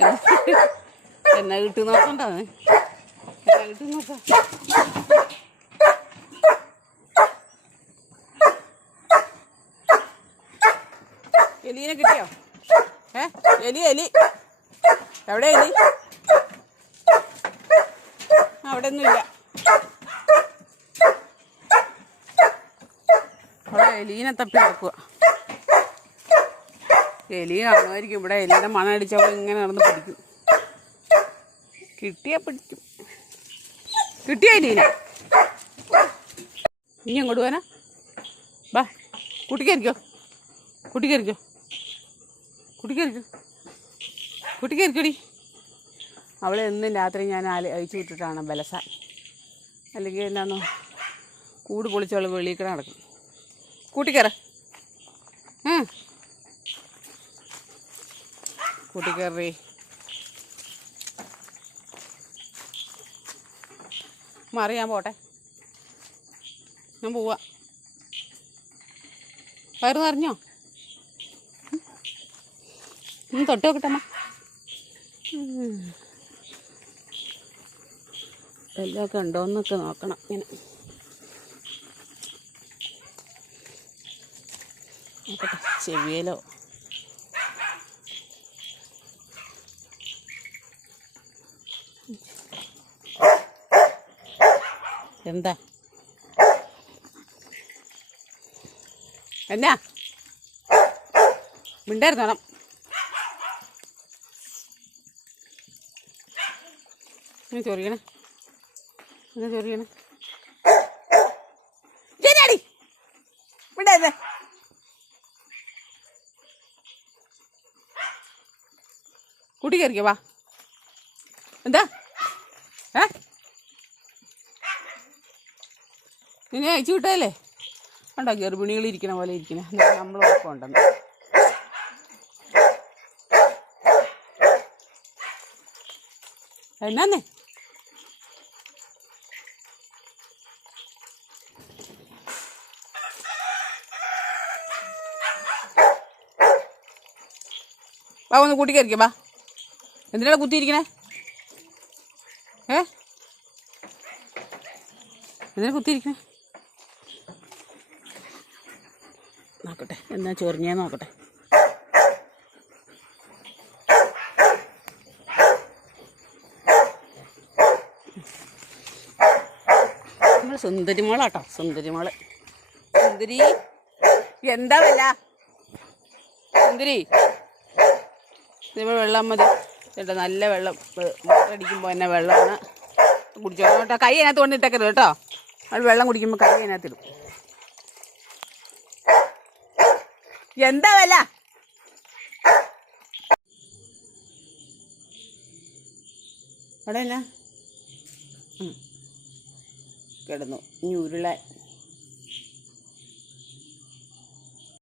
എന്നാ കിട്ടു നോക്കണ്ടാന്ന് എന്നാ നോക്ക നോക്കാം. എലീനെ കിട്ടിയോ? ഏ? എലി എലി. എവിടെ എലി? അവിടെ ഒന്നുമില്ല അവിടെ എലീനെ തപ്പി നടക്കുക എലി കാണുമായിരിക്കും. ഇവിടെ എലിയുടെ മണം അടിച്ചപ്പോൾ ഇങ്ങനെ നടന്ന് പിടിക്കും. കിട്ടിയാ പിടിക്കും. കിട്ടിയ എലീന ഇനി അങ്ങോട്ട് പോനാ ബാ കുട്ടിക്കരിക്കോ കുട്ടിക്കരിക്കോ കുട്ടിക്കരിക്കോ കുട്ടിക്കരിക്കടി അവളെ എന്നും രാത്രി ഞാൻ അഴിച്ചു വിട്ടിട്ടാണ് ബലസ. അല്ലെങ്കിൽ എന്നാന്നോ? കൂട് പൊളിച്ചവൾ വെളിയിൽ കൂടെ നടക്കും. കൂട്ടിക്കയറ കൂട്ടിക്കയറി മാറി പോട്ടെ. ഞാൻ പോവാ. വയറ് നിറഞ്ഞോ ഒന്ന് തൊട്ട് നോക്കട്ടമ്മ എല്ലൊക്കെ ഉണ്ടോന്നൊക്കെ നോക്കണം ഇങ്ങനെ. നോക്കട്ടെ ചെവിയലോ. എന്താ? എന്നാ? മിണ്ടായിരുന്നോണം. വേണം നീ ചൊറിയണേ. എന്നാ ചൊറിയണേ. ശരിയാടി. മിണ്ടായിരുന്നേ. കൂട്ടി കയറിക്കോ വാ. എന്താ? നിന്നെ അയച്ചു വിട്ടല്ലേ കണ്ടോ ഗർഭിണികൾ ഇരിക്കണ പോലെ ഇരിക്കണേ. നമ്മൾ ഉറപ്പുണ്ടെന്ന് എന്നാന്നേ? വാ ഒന്ന് കൂട്ടി കയറിക്കോ വാ. എന്തിനാണ് കുത്തിയിരിക്കണേ ഏ? എന്തിനാണ് കുത്തിയിരിക്കണേ നോക്കട്ടെ. എന്നാ ചൊറിഞ്ഞേ നോക്കട്ടെ. നമ്മൾ സുന്ദരിമോളാട്ടോ സുന്ദരിമോൾ. സുന്ദരി എന്താ വല്ല സുന്ദരി ഇതിപ്പോൾ വെള്ളം മതി. ചേട്ടാ നല്ല വെള്ളം. മോട്ടറടിക്കുമ്പോൾ തന്നെ വെള്ളമാണ്. കുടിച്ചോ. കേട്ടോ കൈ അതിനകത്ത് കൊണ്ടിട്ടേക്കരുത് കേട്ടോ. അത് വെള്ളം കുടിക്കുമ്പോൾ കൈ അതിനകത്തിടും എന്താ വില? അവിടെ കിടന്നു. ഇനി ഉരുളാൻ.